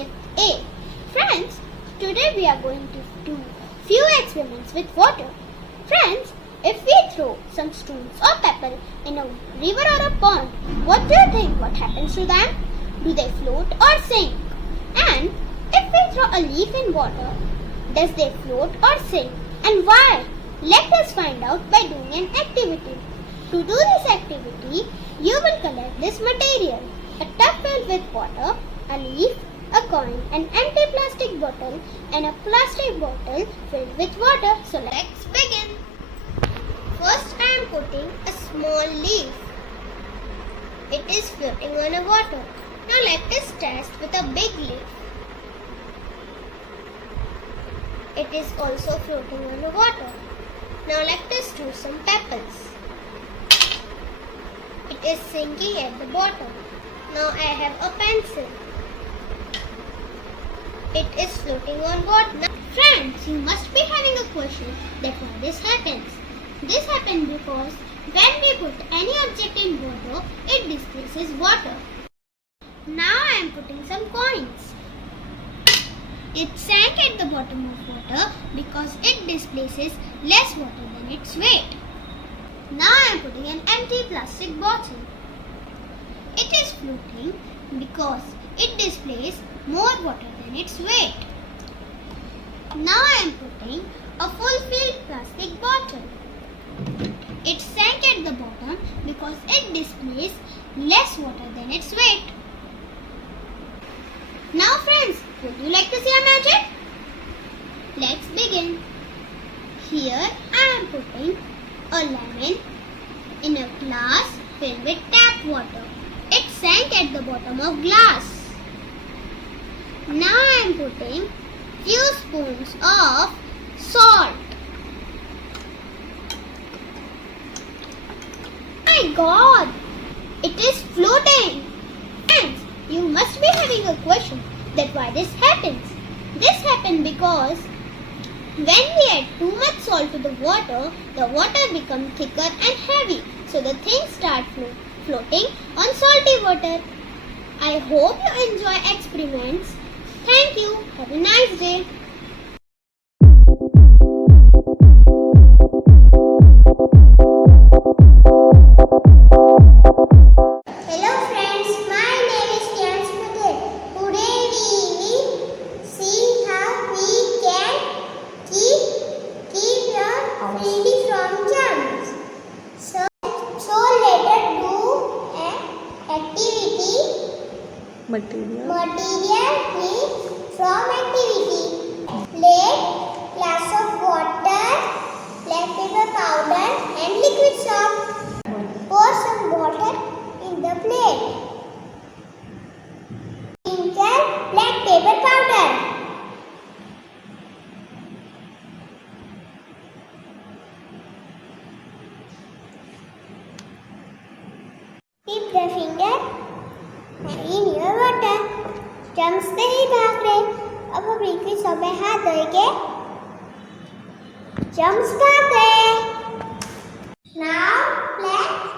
Okay, A. Friends, today we are going to do few experiments with water. Friends, if we throw some stones or pebble in a river or a pond, what do you think what happens to them? Do they float or sink? And if we throw a leaf in water, does they float or sink? And why? Let us find out by doing an activity. To do this activity, you will collect this material: a tub filled with water, a leaf, a coin, an empty plastic bottle, and a plastic bottle filled with water. So let's begin. First, I am putting a small leaf. It is floating on the water. Now let us test with a big leaf. It is also floating on the water. Now let us do some pebbles. It is sinking at the bottom. Now I have a pencil. It is floating on water. Now, friends, you must be having a question that why this happens. This happens because when we put any object in water, it displaces water. Now I am putting some coins. It sank at the bottom of water because it displaces less water than its weight. Now I am putting an empty plastic bottle. It is floating because it displaces more water than its weight. Now I am putting a full-filled plastic bottle. It sank at the bottom because it displaces less water than its weight. Now friends, would you like to see a magic? Let's begin. Here I am putting a lemon in a glass filled with tap water. It sank at the bottom of glass. Now I am putting few spoons of salt. My God! It is floating! Friends, you must be having a question that why this happens. This happens because when we add too much salt to the water becomes thicker and heavy. So the things start floating on salty water. I hope you enjoy experiments. Thank you. Have a nice day. Hello friends, my name is Today we will see how we can keep your freely from germs. So let us do an activity. Material from activity. Plate, glass of water, black paper powder and liquid soap. Pour some water in the plate. Sprinkle black paper powder. Dip the finger in your water. Germs नहीं भाग रहे. अब हम liquid soap में हाथ धोएंगे. Germs भाग गए. Now let's